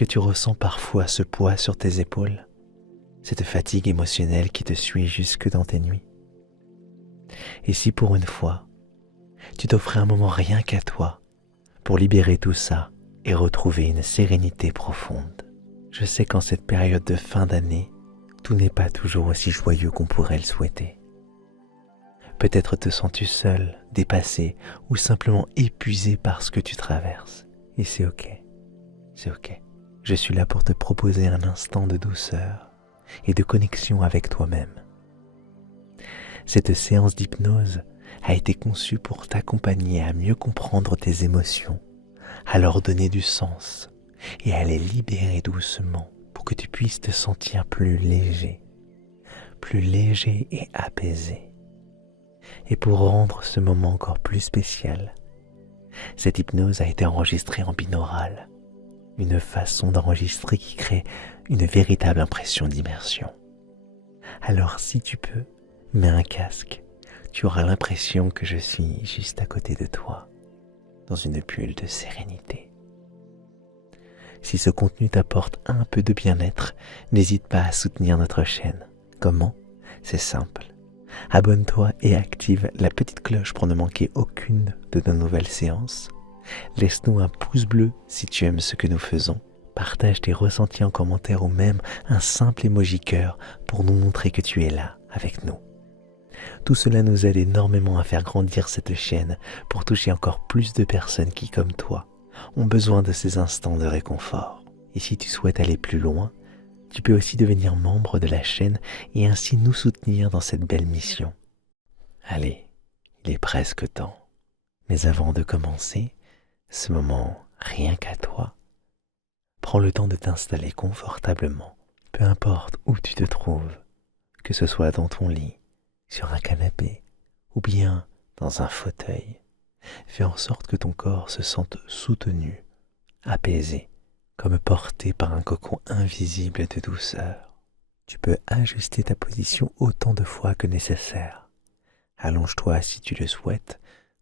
que tu ressens parfois ce poids sur tes épaules, cette fatigue émotionnelle qui te suit jusque dans tes nuits? Et si pour une fois, tu t'offrais un moment rien qu'à toi pour libérer tout ça et retrouver une sérénité profonde? Je sais qu'en cette période de fin d'année, tout n'est pas toujours aussi joyeux qu'on pourrait le souhaiter. Peut-être te sens-tu seul, dépassé ou simplement épuisé par ce que tu traverses. Et c'est ok, c'est ok. Je suis là pour te proposer un instant de douceur et de connexion avec toi-même. Cette séance d'hypnose a été conçue pour t'accompagner à mieux comprendre tes émotions, à leur donner du sens et à les libérer doucement pour que tu puisses te sentir plus léger et apaisé. Et pour rendre ce moment encore plus spécial, cette hypnose a été enregistrée en binaural, une façon d'enregistrer qui crée une véritable impression d'immersion. Alors si tu peux, mets un casque, tu auras l'impression que je suis juste à côté de toi, dans une bulle de sérénité. Si ce contenu t'apporte un peu de bien-être, n'hésite pas à soutenir notre chaîne. Comment? C'est simple. Abonne-toi et active la petite cloche pour ne manquer aucune de nos nouvelles séances. Laisse-nous un pouce bleu si tu aimes ce que nous faisons. Partage tes ressentis en commentaire ou même un simple emoji cœur pour nous montrer que tu es là avec nous. Tout cela nous aide énormément à faire grandir cette chaîne pour toucher encore plus de personnes qui, comme toi, ont besoin de ces instants de réconfort. Et si tu souhaites aller plus loin, tu peux aussi devenir membre de la chaîne et ainsi nous soutenir dans cette belle mission. Allez, il est presque temps. Mais avant de commencer, ce moment rien qu'à toi, prends le temps de t'installer confortablement, peu importe où tu te trouves, que ce soit dans ton lit, sur un canapé ou bien dans un fauteuil. Fais en sorte que ton corps se sente soutenu, apaisé, comme porté par un cocon invisible de douceur. Tu peux ajuster ta position autant de fois que nécessaire. Allonge-toi si tu le souhaites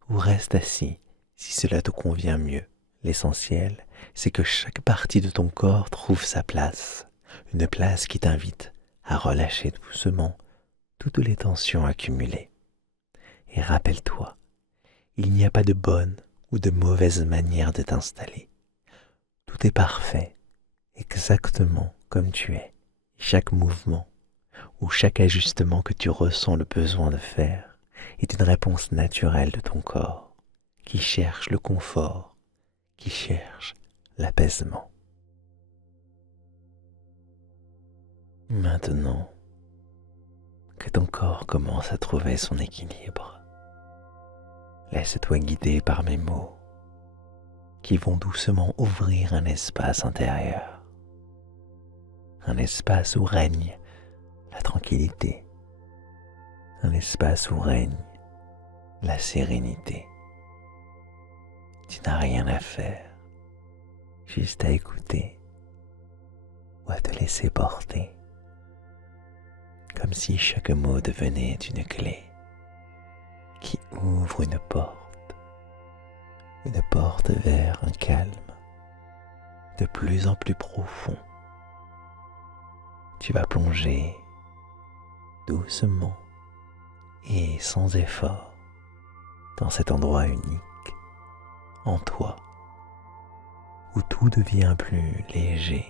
ou reste assis si cela te convient mieux. L'essentiel, c'est que chaque partie de ton corps trouve sa place, une place qui t'invite à relâcher doucement toutes les tensions accumulées. Et rappelle-toi, il n'y a pas de bonne ou de mauvaise manière de t'installer. Tout est parfait, exactement comme tu es. Chaque mouvement ou chaque ajustement que tu ressens le besoin de faire est une réponse naturelle de ton corps qui cherche le confort, qui cherche l'apaisement. Maintenant que ton corps commence à trouver son équilibre, laisse-toi guider par mes mots qui vont doucement ouvrir un espace intérieur, un espace où règne la tranquillité, un espace où règne la sérénité. Tu n'as rien à faire, juste à écouter ou à te laisser porter, comme si chaque mot devenait une clé qui ouvre une porte vers un calme de plus en plus profond. Tu vas plonger doucement et sans effort dans cet endroit unique en toi où tout devient plus léger,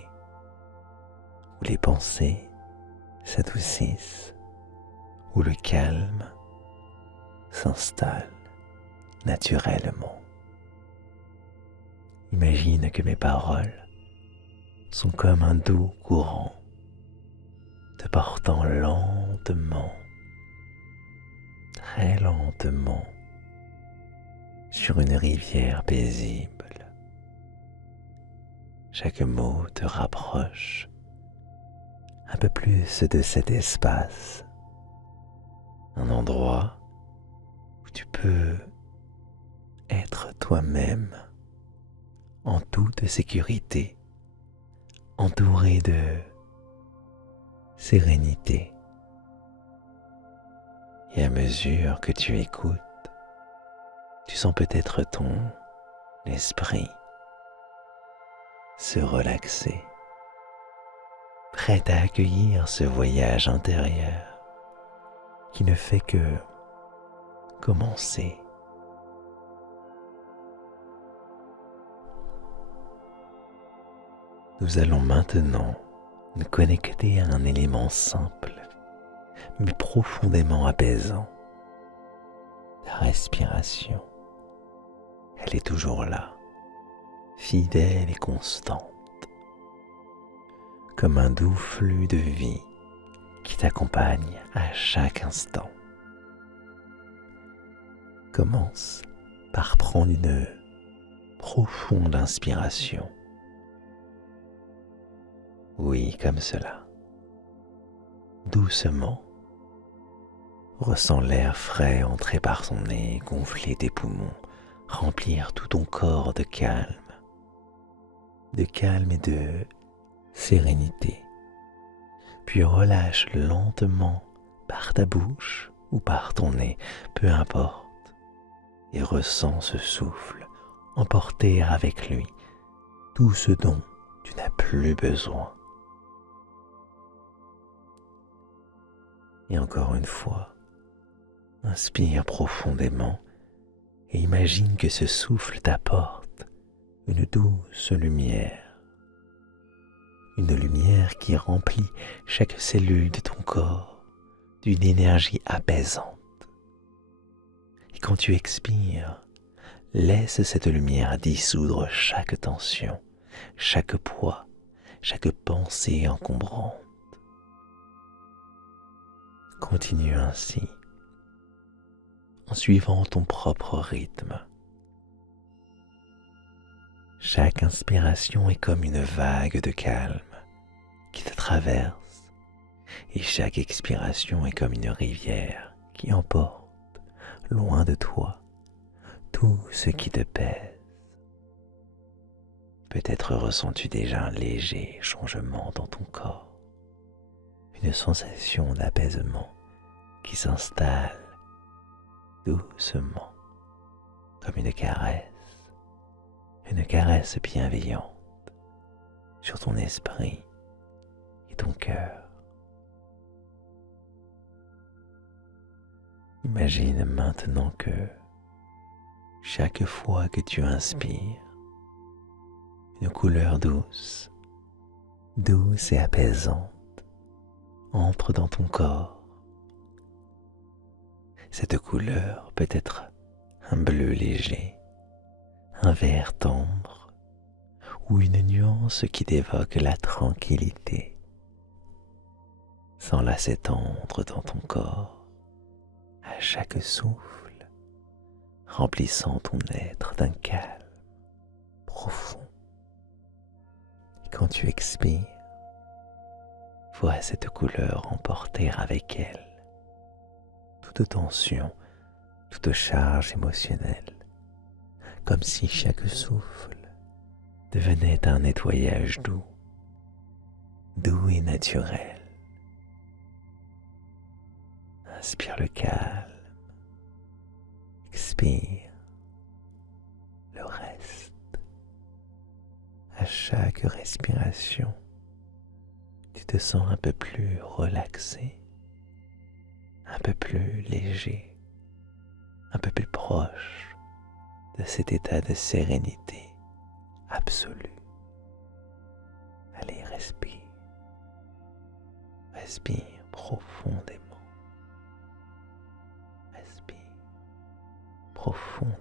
où les pensées s'adoucissent, où le calme s'installe naturellement. Imagine que mes paroles sont comme un doux courant te portant lentement, très lentement sur une rivière paisible. Chaque mot te rapproche un peu plus de cet espace, un endroit où tu peux être toi-même en toute sécurité, entouré de sérénité. Et à mesure que tu écoutes, tu sens peut-être ton esprit se relaxer, prête à accueillir ce voyage intérieur qui ne fait que commencer. Nous allons maintenant nous connecter à un élément simple, mais profondément apaisant. La respiration. Elle est toujours là, fidèle et constante, comme un doux flux de vie qui t'accompagne à chaque instant. Commence par prendre une profonde inspiration. Oui, comme cela. Doucement, ressens l'air frais entrer par ton nez, gonfler tes poumons, remplir tout ton corps de calme et de sérénité. Puis relâche lentement par ta bouche ou par ton nez, peu importe, et ressens ce souffle emporter avec lui tout ce dont tu n'as plus besoin. Et encore une fois, inspire profondément et imagine que ce souffle t'apporte une douce lumière. Une lumière qui remplit chaque cellule de ton corps d'une énergie apaisante. Et quand tu expires, laisse cette lumière dissoudre chaque tension, chaque poids, chaque pensée encombrante. Continue ainsi, en suivant ton propre rythme. Chaque inspiration est comme une vague de calme qui te traverse, et chaque expiration est comme une rivière qui emporte loin de toi tout ce qui te pèse. Peut-être ressens-tu déjà un léger changement dans ton corps, une sensation d'apaisement qui s'installe doucement comme une caresse bienveillante sur ton esprit et ton cœur. Imagine maintenant que chaque fois que tu inspires, une couleur douce et apaisante entre dans ton corps. Cette couleur peut être un bleu léger, un vert tendre ou une nuance qui t'évoque la tranquillité. Sens-la s'étendre dans ton corps à chaque souffle, remplissant ton être d'un calme profond. Et quand tu expires, vois cette couleur emporter avec elle toute tension, toute charge émotionnelle, comme si chaque souffle devenait un nettoyage doux et naturel. Inspire le calme, expire le reste. À chaque respiration, tu te sens un peu plus relaxé, un peu plus léger, un peu plus proche de cet état de sérénité absolue. Allez, respire. Respire profondément. Respire profondément.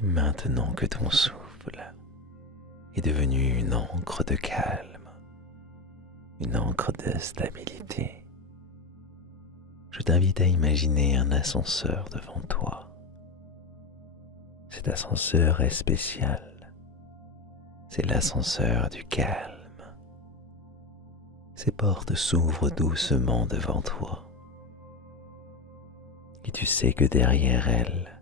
Et maintenant que ton souffle est devenu une encre de calme, une encre de stabilité, je t'invite à imaginer un ascenseur devant toi. Cet ascenseur est spécial. C'est l'ascenseur du calme. Ses portes s'ouvrent doucement devant toi. Et tu sais que derrière elles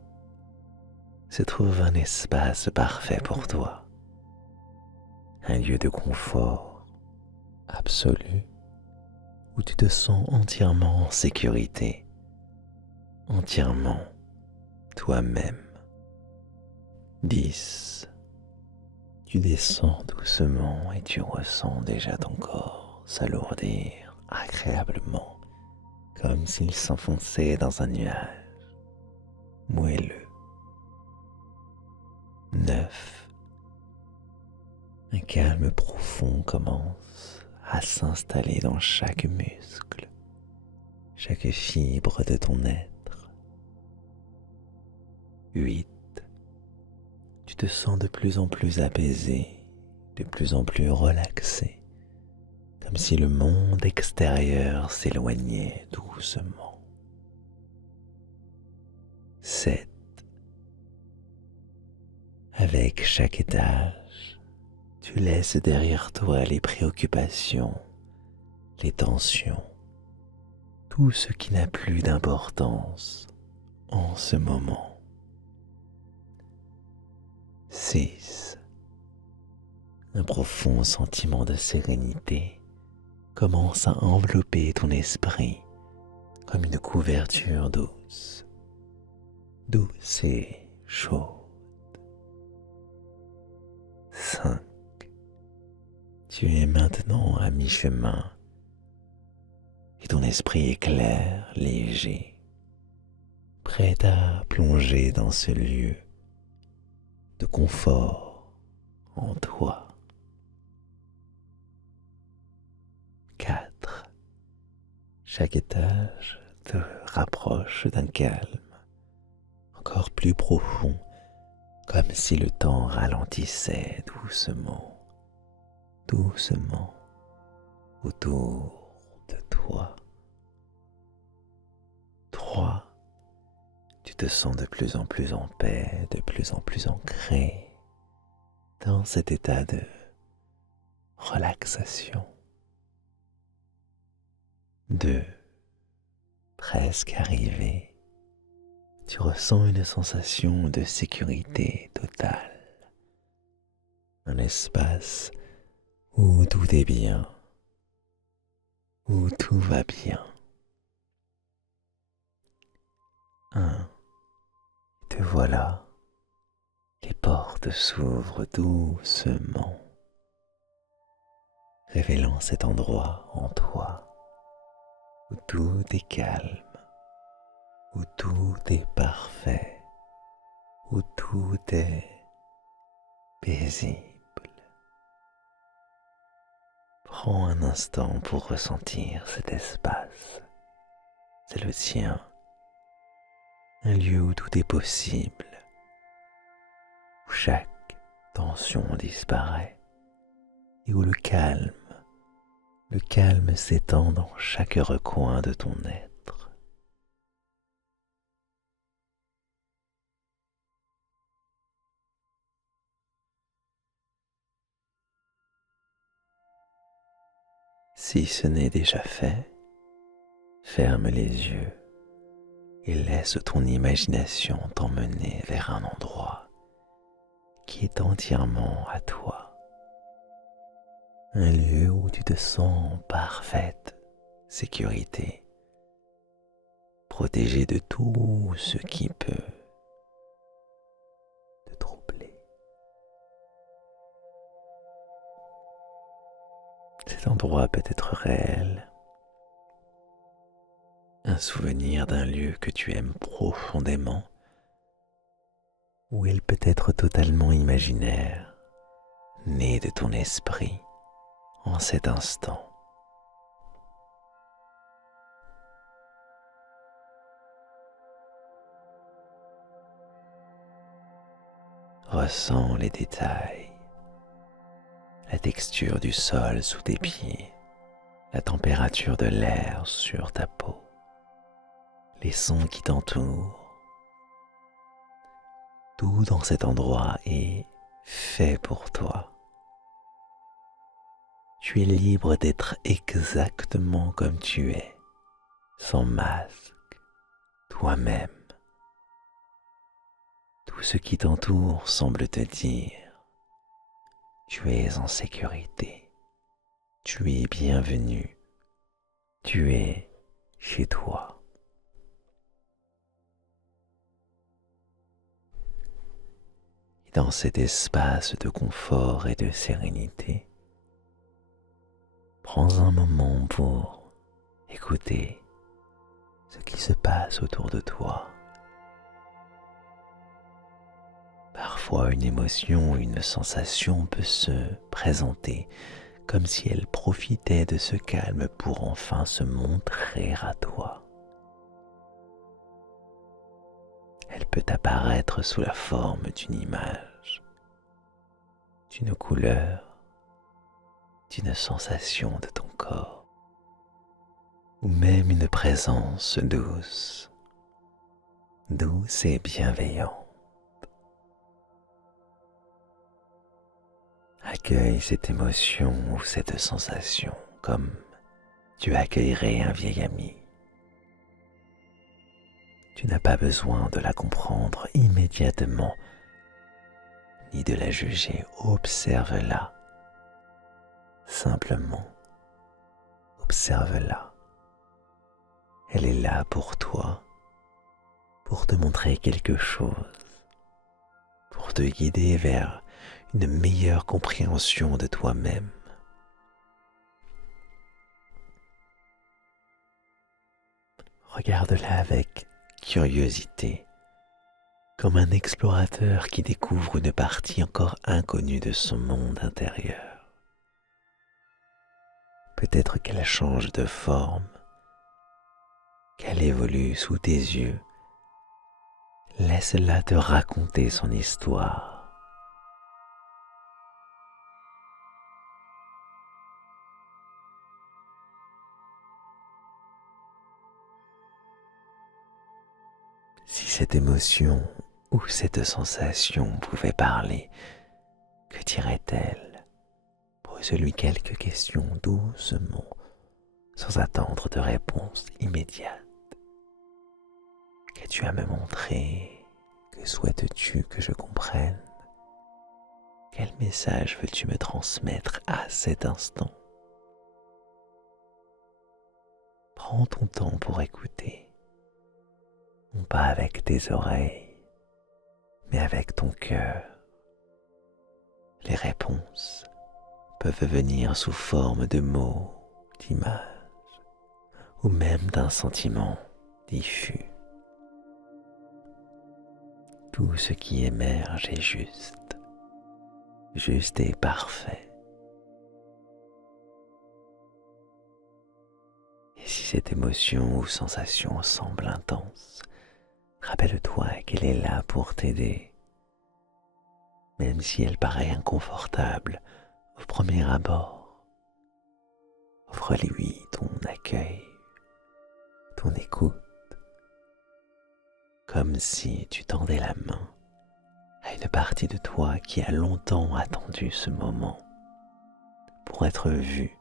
se trouve un espace parfait pour toi, un lieu de confort absolu où tu te sens entièrement en sécurité, entièrement toi-même. 10. Tu descends doucement et tu ressens déjà ton corps s'alourdir agréablement, comme s'il s'enfonçait dans un nuage moelleux. 9. Un calme profond commence à s'installer dans chaque muscle, chaque fibre de ton être. 8. Tu te sens de plus en plus apaisé, de plus en plus relaxé, comme si le monde extérieur s'éloignait doucement. 7. Avec chaque étage, tu laisses derrière toi les préoccupations, les tensions, tout ce qui n'a plus d'importance en ce moment. 6. Un profond sentiment de sérénité commence à envelopper ton esprit comme une couverture douce, douce et chaude. 5. Tu es maintenant à mi-chemin et ton esprit est clair, léger, prêt à plonger dans ce lieu de confort en toi. 4. Chaque étage te rapproche d'un calme encore plus profond, comme si le temps ralentissait doucement, doucement autour de toi. 3. Tu te sens de plus en plus en paix, de plus en plus ancré dans cet état de relaxation. 2. Presque arrivé, tu ressens une sensation de sécurité totale. Un espace où tout est bien, où tout va bien. 1. Te voilà, les portes s'ouvrent doucement, révélant cet endroit en toi, où tout est calme, où tout est parfait, où tout est paisible. Prends un instant pour ressentir cet espace. C'est le tien, un lieu où tout est possible, où chaque tension disparaît et où le calme s'étend dans chaque recoin de ton être. Si ce n'est déjà fait, ferme les yeux et laisse ton imagination t'emmener vers un endroit qui est entièrement à toi. Un lieu où tu te sens en parfaite sécurité, protégé de tout ce qui peut te troubler. Cet endroit peut être réel, un souvenir d'un lieu que tu aimes profondément, ou il peut être totalement imaginaire, né de ton esprit en cet instant. Ressens les détails, la texture du sol sous tes pieds, la température de l'air sur ta peau, les sons qui t'entourent. Tout dans cet endroit est fait pour toi. Tu es libre d'être exactement comme tu es, sans masque, toi-même, Tout ce qui t'entoure semble te dire, tu es en sécurité, tu es bienvenu, tu es chez toi. Et dans cet espace de confort et de sérénité, prends un moment pour écouter ce qui se passe autour de toi. Parfois, une émotion ou une sensation peut se présenter comme si elle profitait de ce calme pour enfin se montrer à toi. Elle peut apparaître sous la forme d'une image, d'une couleur, d'une sensation de ton corps, ou même une présence douce, douce et bienveillante. Accueille cette émotion ou cette sensation comme tu accueillerais un vieil ami. Tu n'as pas besoin de la comprendre immédiatement, ni de la juger. Observe-la. Simplement, observe-la. Elle est là pour toi, pour te montrer quelque chose, pour te guider vers une meilleure compréhension de toi-même. Regarde-la avec curiosité, comme un explorateur qui découvre une partie encore inconnue de son monde intérieur. Peut-être qu'elle change de forme, qu'elle évolue sous tes yeux. Laisse-la te raconter son histoire. Si cette émotion ou cette sensation pouvait parler, que dirait-elle? Pose-lui quelques questions doucement, sans attendre de réponse immédiate. Qu'as-tu à me montrer? Que souhaites-tu que je comprenne? Quel message veux-tu me transmettre à cet instant? Prends ton temps pour écouter. Non pas avec tes oreilles, mais avec ton cœur. Les réponses peuvent venir sous forme de mots, d'images, ou même d'un sentiment diffus. Tout ce qui émerge est juste, juste et parfait. Et si cette émotion ou sensation semble intense, rappelle-toi qu'elle est là pour t'aider, même si elle paraît inconfortable au premier abord. Offre-lui ton accueil, ton écoute, comme si tu tendais la main à une partie de toi qui a longtemps attendu ce moment pour être vue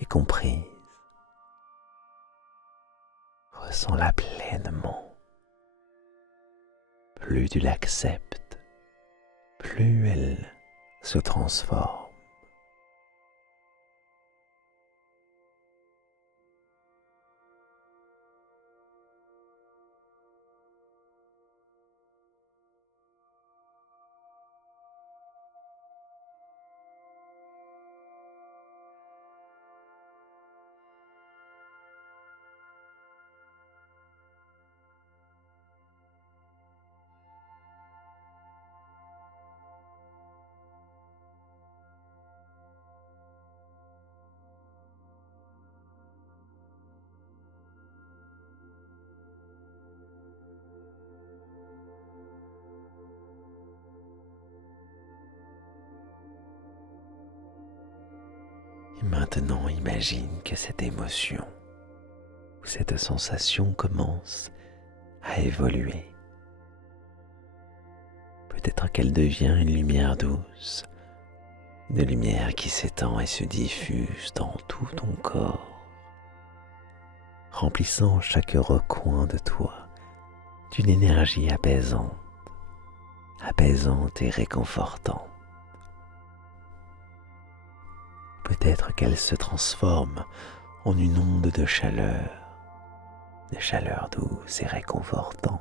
et comprise. Ressens-la pleinement. Plus tu l'acceptes, plus elle se transforme. Et maintenant, imagine que cette émotion ou cette sensation commence à évoluer. Peut-être qu'elle devient une lumière douce, une lumière qui s'étend et se diffuse dans tout ton corps, remplissant chaque recoin de toi d'une énergie apaisante, apaisante et réconfortante. Peut-être qu'elle se transforme en une onde de chaleur douce et réconfortante,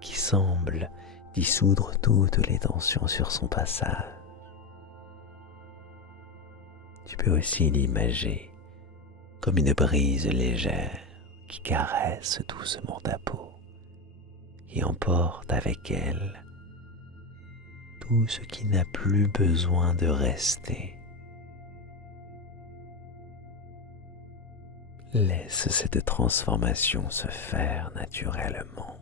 qui semble dissoudre toutes les tensions sur son passage. Tu peux aussi l'imager comme une brise légère qui caresse doucement ta peau et emporte avec elle tout ce qui n'a plus besoin de rester. Laisse cette transformation se faire naturellement,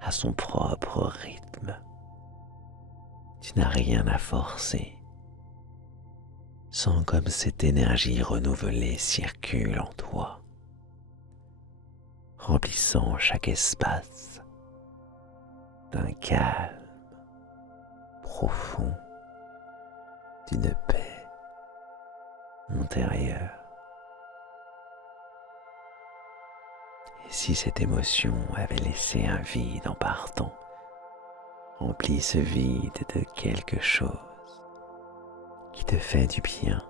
à son propre rythme. Tu n'as rien à forcer. Sens comme cette énergie renouvelée circule en toi, remplissant chaque espace d'un calme profond, d'une paix intérieure. Et si cette émotion avait laissé un vide en partant, remplis ce vide de quelque chose qui te fait du bien.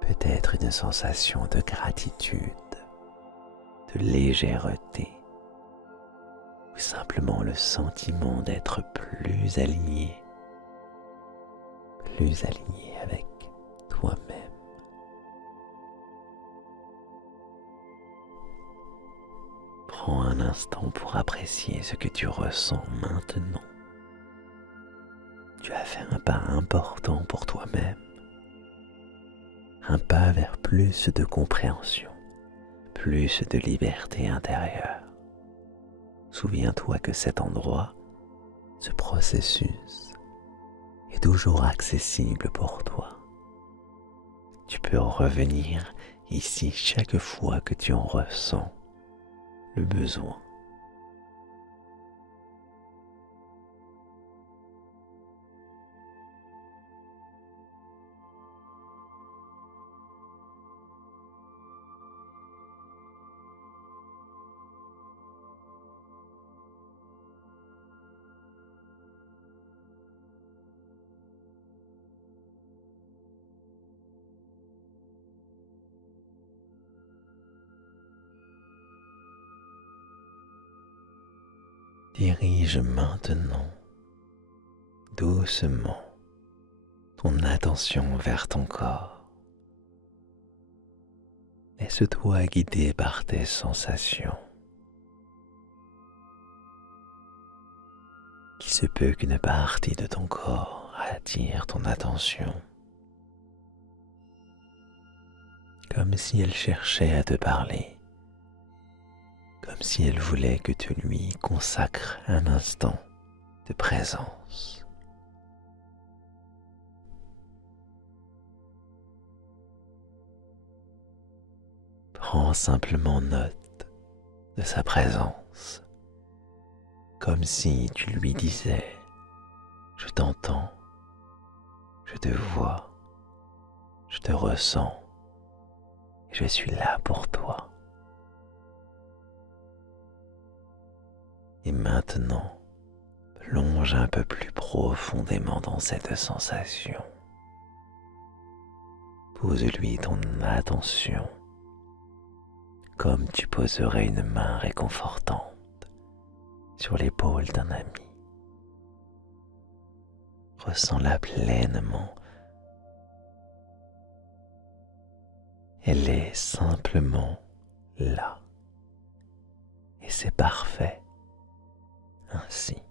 Peut-être une sensation de gratitude, de légèreté, ou simplement le sentiment d'être plus aligné avec toi-même. Prends un instant pour apprécier ce que tu ressens maintenant. Tu as fait un pas important pour toi-même, un pas vers plus de compréhension, plus de liberté intérieure. Souviens-toi que cet endroit, ce processus, est toujours accessible pour toi. Tu peux revenir ici chaque fois que tu en ressens le besoin. Dirige maintenant, doucement, ton attention vers ton corps. Laisse-toi guider par tes sensations. Il se peut qu'une partie de ton corps attire ton attention, comme si elle cherchait à te parler. Comme si elle voulait que tu lui consacres un instant de présence. Prends simplement note de sa présence, comme si tu lui disais « Je t'entends, je te vois, je te ressens et je suis là pour toi. » Et maintenant, plonge un peu plus profondément dans cette sensation. Pose-lui ton attention comme tu poserais une main réconfortante sur l'épaule d'un ami. Ressens-la pleinement. Elle est simplement là. Et c'est parfait. Ainsi.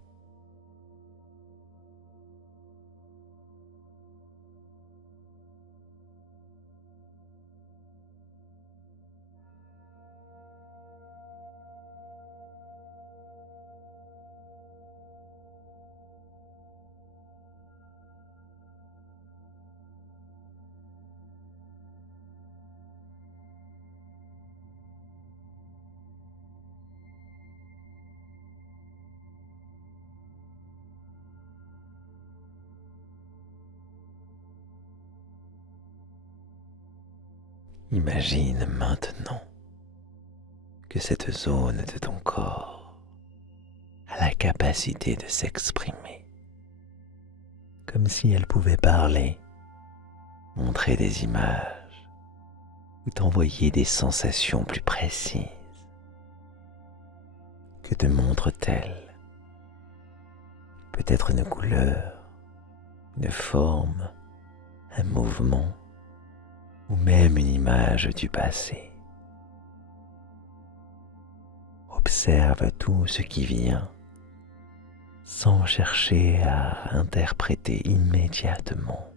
Imagine maintenant que cette zone de ton corps a la capacité de s'exprimer, comme si elle pouvait parler, montrer des images ou t'envoyer des sensations plus précises. Que te montre-t-elle? Peut-être une couleur, une forme, un mouvement ou même une image du passé. Observe tout ce qui vient sans chercher à interpréter immédiatement.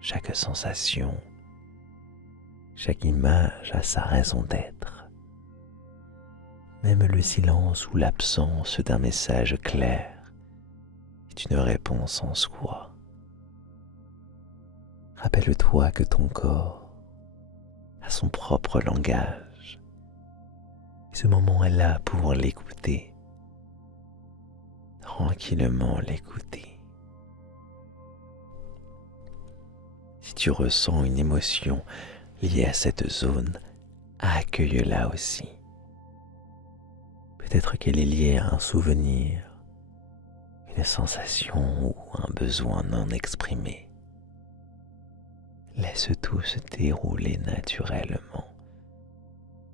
Chaque sensation, chaque image a sa raison d'être. Même le silence ou l'absence d'un message clair est une réponse en soi. Rappelle-toi que ton corps a son propre langage. Et ce moment est là pour l'écouter. Tranquillement l'écouter. Si tu ressens une émotion liée à cette zone, accueille-la aussi. Peut-être qu'elle est liée à un souvenir, une sensation ou un besoin non exprimé. Laisse tout se dérouler naturellement,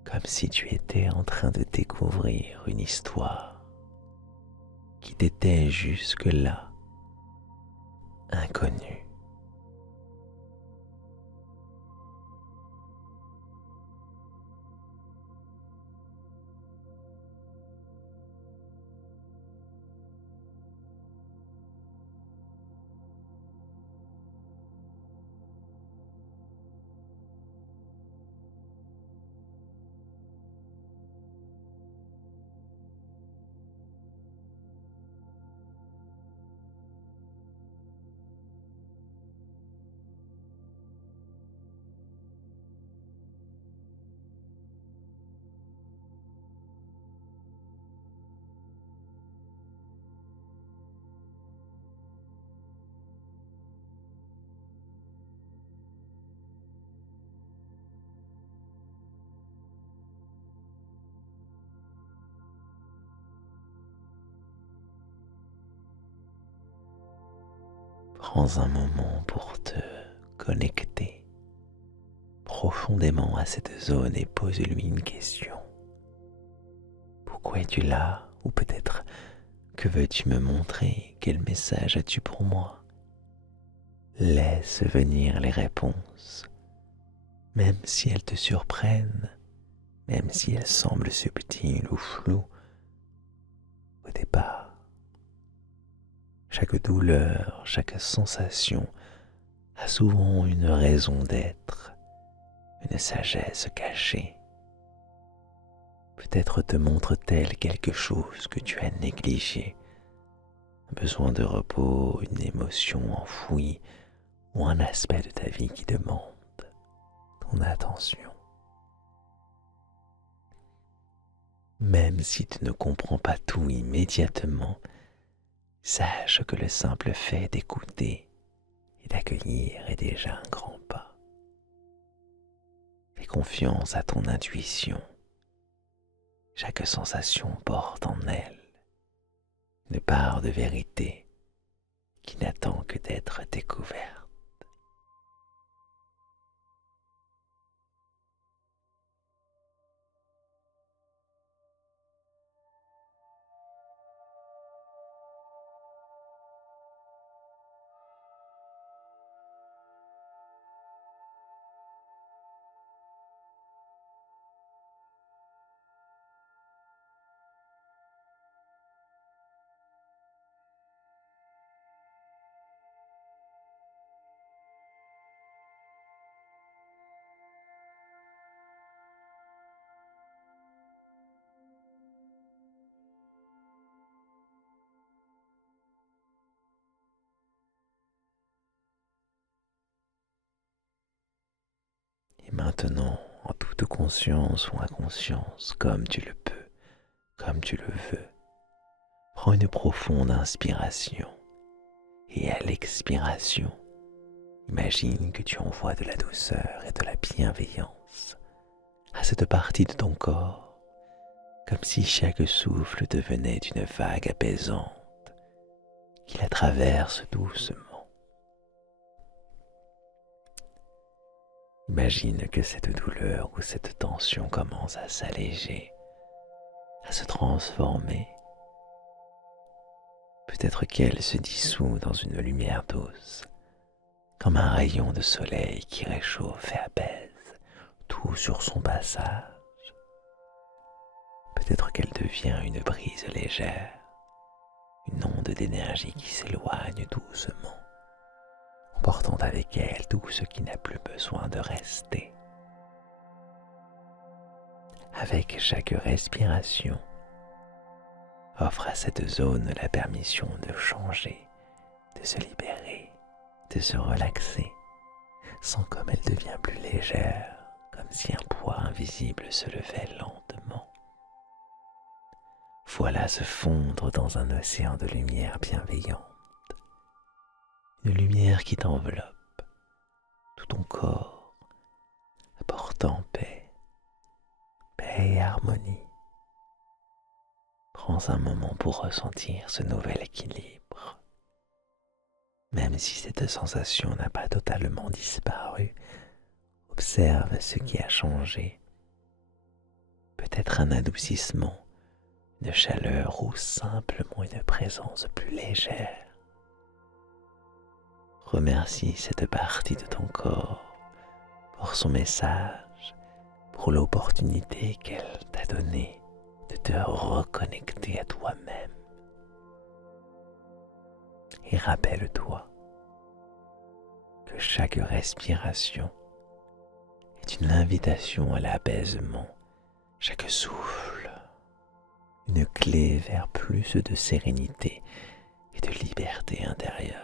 comme si tu étais en train de découvrir une histoire qui t'était jusque-là inconnue. Prends un moment pour te connecter profondément à cette zone et pose-lui une question. Pourquoi es-tu là? Ou peut-être, que veux-tu me montrer? Quel message as-tu pour moi? Laisse venir les réponses, même si elles te surprennent, même si elles semblent subtiles ou floues au départ. Chaque douleur, chaque sensation a souvent une raison d'être, une sagesse cachée. Peut-être te montre-t-elle quelque chose que tu as négligé, un besoin de repos, une émotion enfouie ou un aspect de ta vie qui demande ton attention. Même si tu ne comprends pas tout immédiatement, sache que le simple fait d'écouter et d'accueillir est déjà un grand pas. Fais confiance à ton intuition. Chaque sensation porte en elle une part de vérité qui n'attend que d'être découverte. Et maintenant, en toute conscience ou inconscience, comme tu le peux, comme tu le veux, prends une profonde inspiration et à l'expiration, imagine que tu envoies de la douceur et de la bienveillance à cette partie de ton corps comme si chaque souffle devenait une vague apaisante qui la traverse doucement. Imagine que cette douleur ou cette tension commence à s'alléger, à se transformer. Peut-être qu'elle se dissout dans une lumière douce, comme un rayon de soleil qui réchauffe et apaise tout sur son passage. Peut-être qu'elle devient une brise légère, une onde d'énergie qui s'éloigne doucement, emportant avec elle tout ce qui n'a plus besoin de rester. Avec chaque respiration, offre à cette zone la permission de changer, de se libérer, de se relaxer, sans comme elle devient plus légère, comme si un poids invisible se levait lentement. Voilà se fondre dans un océan de lumière bienveillante, une lumière qui t'enveloppe, tout ton corps, apportant paix et harmonie. Prends un moment pour ressentir ce nouvel équilibre. Même si cette sensation n'a pas totalement disparu, observe ce qui a changé. Peut-être un adoucissement, une chaleur ou simplement une présence plus légère. Remercie cette partie de ton corps pour son message, pour l'opportunité qu'elle t'a donnée de te reconnecter à toi-même. Et rappelle-toi que chaque respiration est une invitation à l'apaisement, chaque souffle, une clé vers plus de sérénité et de liberté intérieure.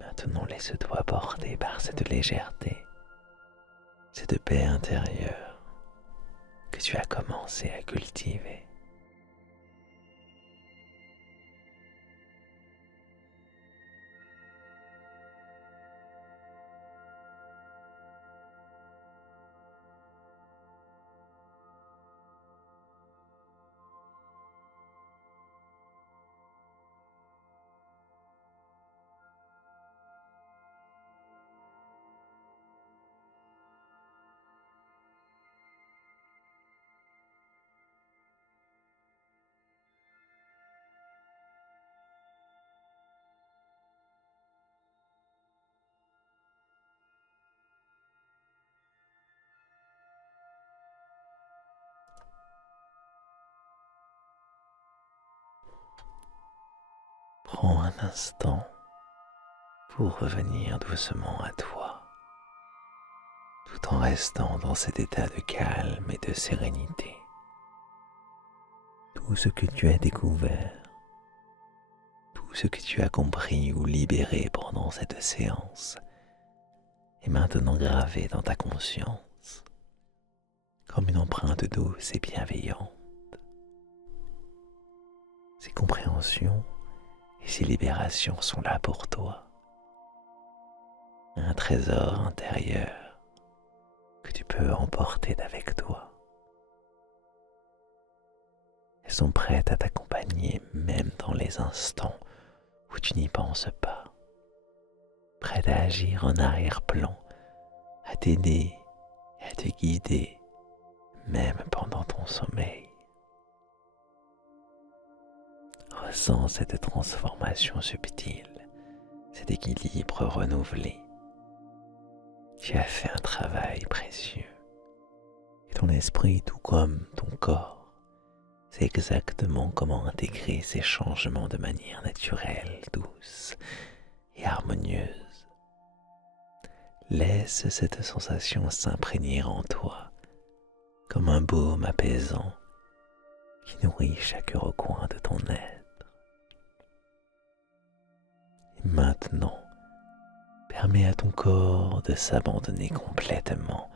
Maintenant, laisse-toi porter par cette légèreté, cette paix intérieure que tu as commencé à cultiver. Prends un instant pour revenir doucement à toi, tout en restant dans cet état de calme et de sérénité. Tout ce que tu as découvert, tout ce que tu as compris ou libéré pendant cette séance est maintenant gravé dans ta conscience, comme une empreinte douce et bienveillante. Ces compréhensions et ces libérations sont là pour toi. Un trésor intérieur que tu peux emporter avec toi. Elles sont prêtes à t'accompagner même dans les instants où tu n'y penses pas. Prêtes à agir en arrière-plan, à t'aider et à te guider même pendant ton sommeil. Ressens cette transformation subtile, cet équilibre renouvelé. Tu as fait un travail précieux. Et ton esprit, tout comme ton corps, sait exactement comment intégrer ces changements de manière naturelle, douce et harmonieuse. Laisse cette sensation s'imprégner en toi, comme un baume apaisant qui nourrit chaque recoin de ton être. Et maintenant, permets à ton corps de s'abandonner complètement,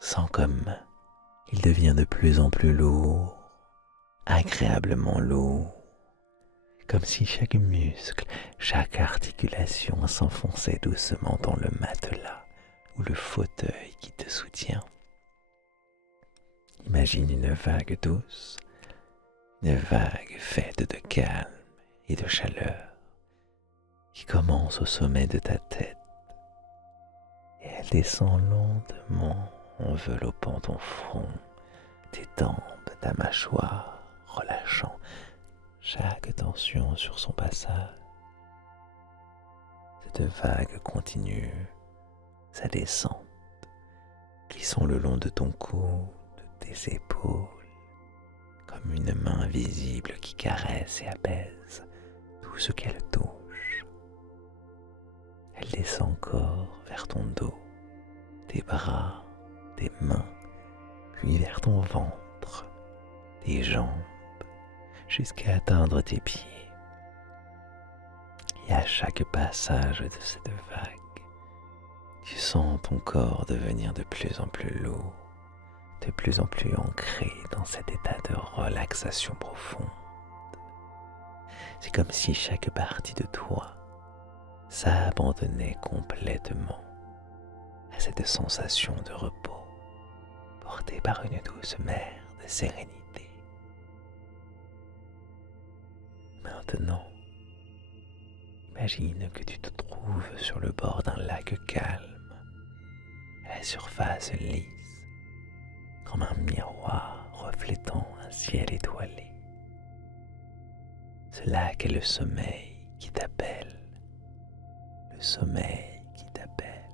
sans comme il devient de plus en plus lourd, agréablement lourd, comme si chaque muscle, chaque articulation s'enfonçait doucement dans le matelas, ou le fauteuil qui te soutient. Imagine une vague douce, une vague faite de calme et de chaleur qui commence au sommet de ta tête et elle descend lentement enveloppant ton front, tes tempes, ta mâchoire, relâchant chaque tension sur son passage. Cette vague continue sa descente, glissant le long de ton cou, de tes épaules, comme une main invisible qui caresse et apaise tout ce qu'elle touche. Elle descend encore vers ton dos, tes bras, tes mains, puis vers ton ventre, tes jambes, jusqu'à atteindre tes pieds. Et à chaque passage de cette vague, tu sens ton corps devenir de plus en plus lourd, de plus en plus ancré dans cet état de relaxation profonde. C'est comme si chaque partie de toi s'abandonnait complètement à cette sensation de repos, portée par une douce mer de sérénité. Maintenant, imagine que tu te trouves sur le bord d'un lac calme, à la surface lisse, comme un miroir reflétant un ciel étoilé. Ce lac est le sommeil qui t'appelle, le sommeil qui t'appelle,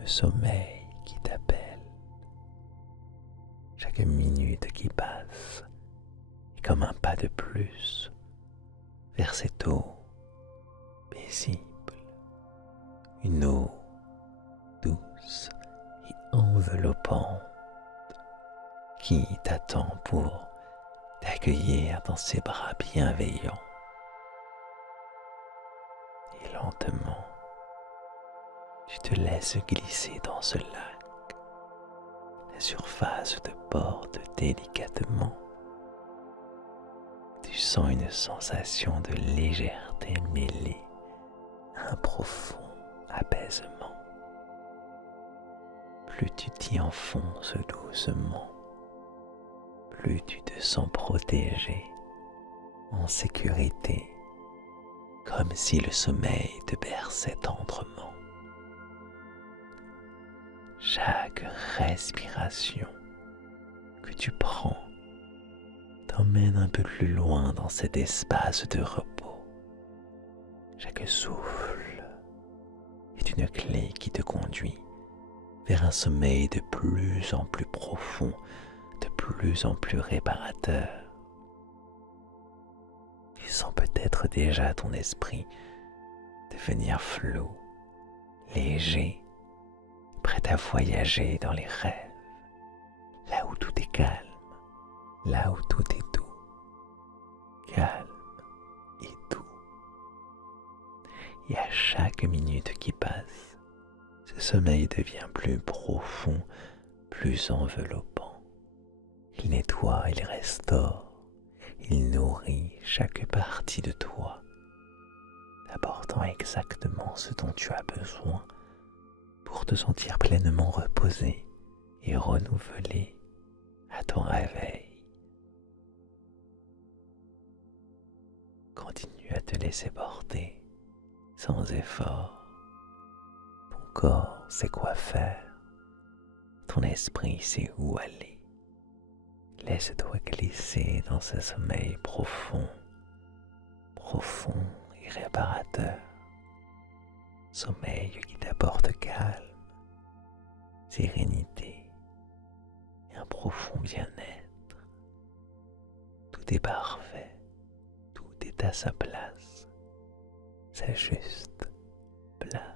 le sommeil qui t'appelle. Chaque minute qui passe est comme un pas de plus vers cette eau paisible, une eau douce et enveloppante qui t'attend pour t'accueillir dans ses bras bienveillants. Et lentement, tu te laisses glisser dans ce lac. La surface te porte délicatement. Tu sens une sensation de légèreté mêlée à un profond apaisement. Plus tu t'y enfonces doucement, plus tu te sens protégé, en sécurité, comme si le sommeil te berçait tendrement. Chaque respiration que tu prends t'emmène un peu plus loin dans cet espace de repos. Chaque souffle est une clé qui te conduit vers un sommeil de plus en plus profond, de plus en plus réparateur. Tu sens peut-être déjà ton esprit devenir flou, léger, prêt à voyager dans les rêves, là où tout est calme, là où tout est doux, calme et doux. Et à chaque minute qui passe, ce sommeil devient plus profond, plus enveloppant. Il nettoie, il restaure, il nourrit chaque partie de toi, t'apportant exactement ce dont tu as besoin pour te sentir pleinement reposé et renouvelé à ton réveil. Continue à te laisser porter sans effort. Ton corps sait quoi faire, ton esprit sait où aller. Laisse-toi glisser dans ce sommeil profond, profond et réparateur. Sommeil qui t'apporte calme, sérénité et un profond bien-être. Tout est parfait, tout est à sa place, sa juste place.